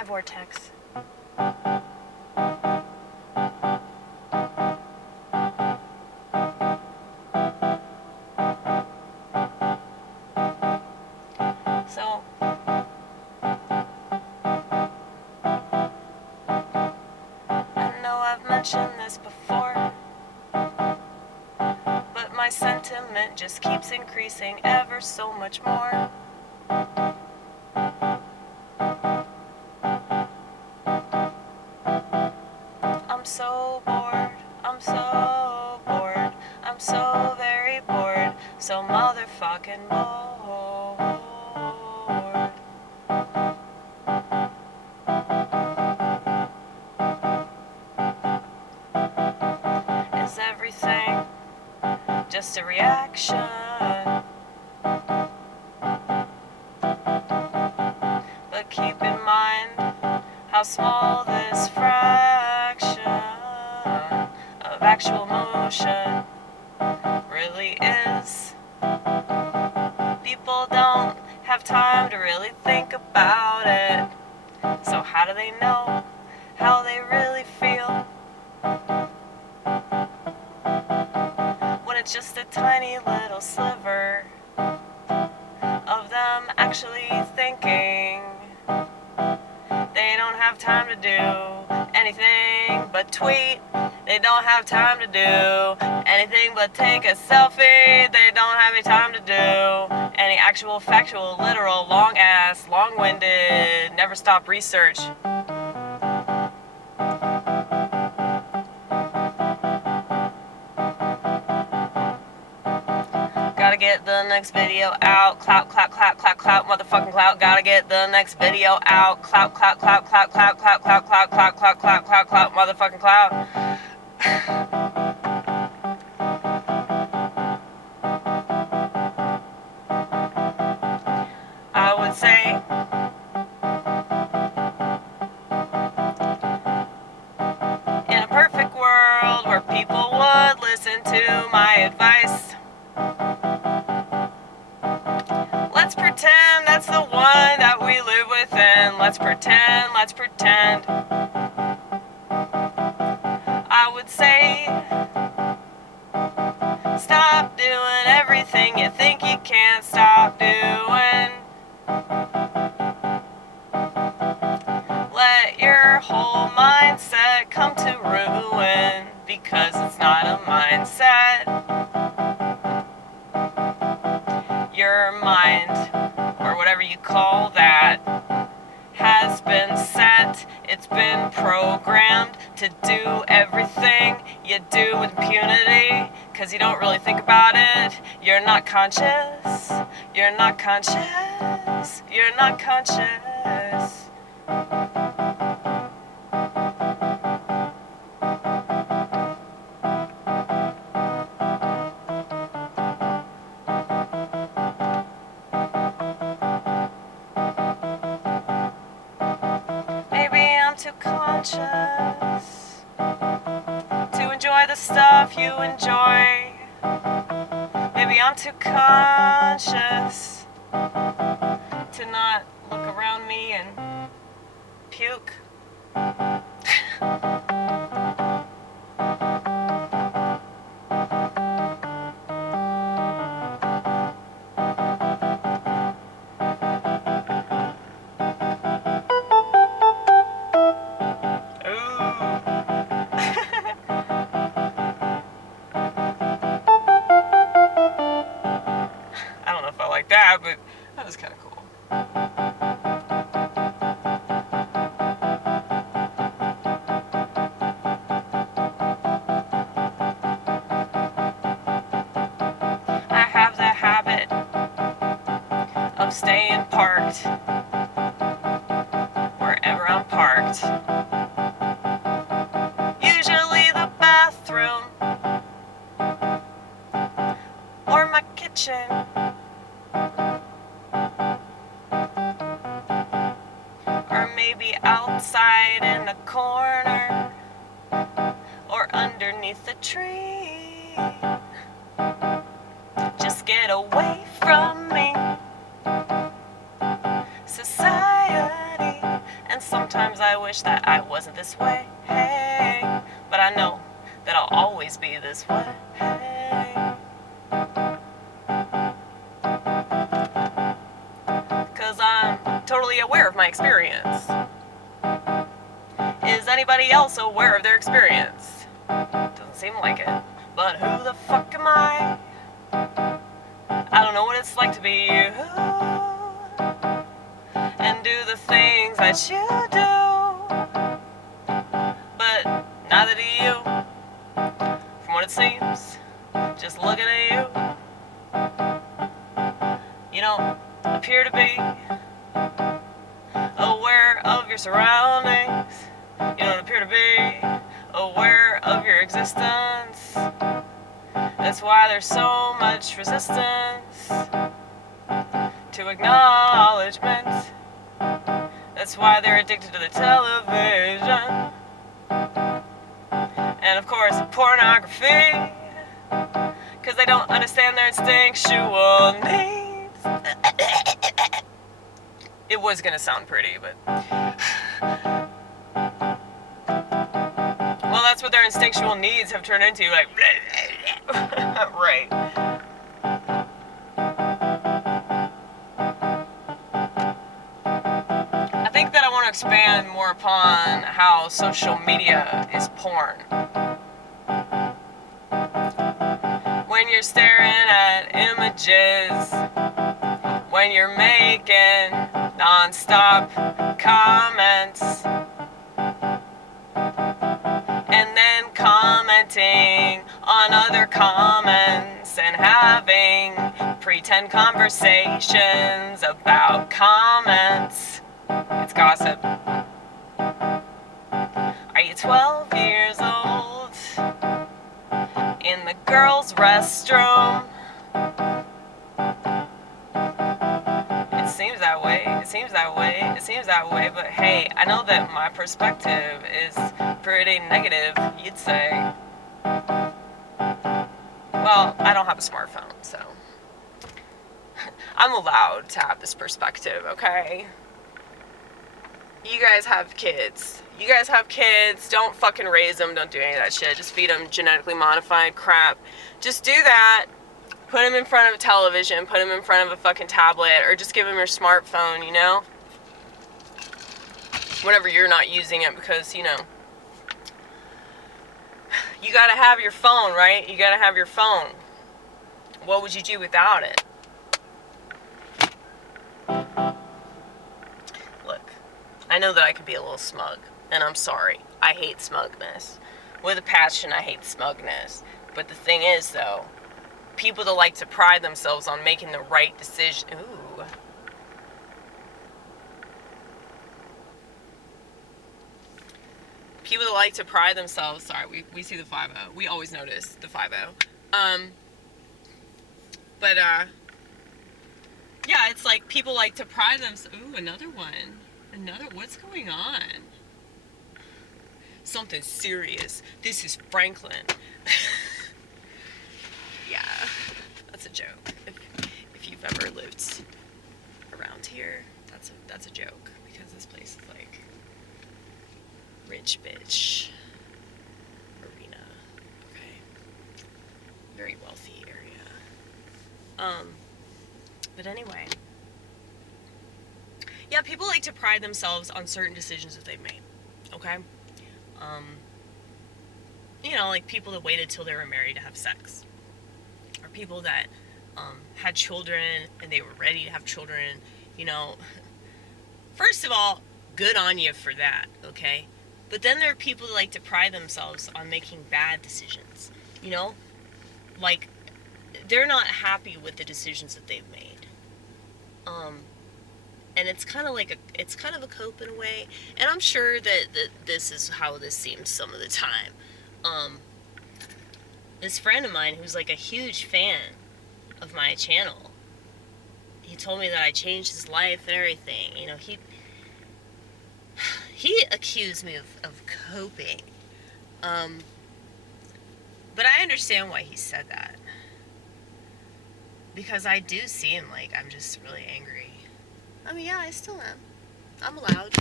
Hi, Vortex. So, I know I've mentioned this before, but my sentiment just keeps increasing ever so much more. I'm so bored, I'm so bored, I'm so very bored, so motherfucking bored. Is everything just a reaction? But keep in mind how small this fraction of actual motion really is. People don't have time to really think about it, so how do they know how they really feel when it's just a tiny little sliver of them actually thinking? They don't have time to do anything but tweet. They don't have time to do anything but take a selfie. They don't have any time to do any actual, factual, literal, long-ass, long-winded, never stop research. Gotta get the next video out. Clout, clout, clout, clout, clout, motherfucking clout. Gotta get the next video out. Clout, clout, clout, clout, clout, clout, clout, clout, clout, clout, clout, clout, clout, motherfucking clout. I would say in a perfect world where people would listen to my advice, let's pretend that's the one that we live within. Let's pretend, let's pretend. I would say stop doing everything you think you can't stop doing. Let your whole mindset come to ruin, because it's not a mindset. Your mind, or whatever you call that, has been set. It's been programmed to do everything you do with impunity, because you don't really think about it. You're not conscious. You're not conscious. You're not conscious. Maybe I'm too conscious to enjoy the stuff you enjoy. Maybe I'm too conscious to not look around me and puke. I don't know if I like that, but that was kind of cool. I have the habit of staying parked wherever I'm parked. Usually the bathroom or my kitchen. Or maybe outside in a corner, or underneath a tree. Just get away from me, society, and And sometimes I wish that I wasn't this way. Hey, but I know that I'll always be this way. Hey. 'Cause I'm totally aware of my experience. Is anybody else aware of their experience? Doesn't seem like it. But who the fuck am I? I don't know what it's like to be you and do the things that you do. But neither do you, from what it seems. Just looking at you don't appear to be aware of your surroundings. You don't appear to be aware of your existence. That's why there's so much resistance to acknowledgement. That's why they're addicted to the television. And of course, pornography. 'Cause they don't understand their instinctual needs. It was gonna sound pretty, but... well, that's what their instinctual needs have turned into, like... right. I think that I want to expand more upon how social media is porn. When you're staring at images, when you're making non-stop comments, and then commenting on other comments and having pretend conversations about comments. It's gossip. Are you 12 years old? In the girls' restroom? It seems that way, it seems that way, it seems that way, but hey, I know that my perspective is pretty negative, you'd say. Well, I don't have a smartphone, so I'm allowed to have this perspective, okay? You guys have kids. You guys have kids, don't fucking raise them, don't do any of that shit. Just feed them genetically modified crap. Just do that. Put them in front of a television, put them in front of a fucking tablet, or just give them your smartphone, you know? Whenever you're not using it, because, you know, you gotta have your phone, right? You gotta have your phone. What would you do without it? Look, I know that I could be a little smug, and I'm sorry. I hate smugness. With a passion, I hate smugness. But the thing is, though, people that like to pride themselves on making the right decision... Ooh. People that like to pride themselves... Sorry, we see the 5-0. We always notice the 5-0. Yeah, it's like people like to pride themselves... Ooh, another one. What's going on? Something serious. This is Franklin. Yeah, that's a joke. If you've ever lived around here, that's a joke, because this place is like rich bitch arena. Okay, very wealthy area. But anyway, yeah, people like to pride themselves on certain decisions that they've made. Okay, you know, like people that waited till they were married to have sex. Or people that had children and they were ready to have children, you know. First of all, good on you for that, okay? But then there are people that like to pride themselves on making bad decisions, you know? Like, they're not happy with the decisions that they've made. And it's kind of like it's kind of a cope in a way. And I'm sure that this is how this seems some of the time. This friend of mine who's like a huge fan of my channel, he told me that I changed his life and everything. You know, he accused me of coping. But I understand why he said that. Because I do seem like I'm just really angry. I mean, yeah, I still am. I'm allowed.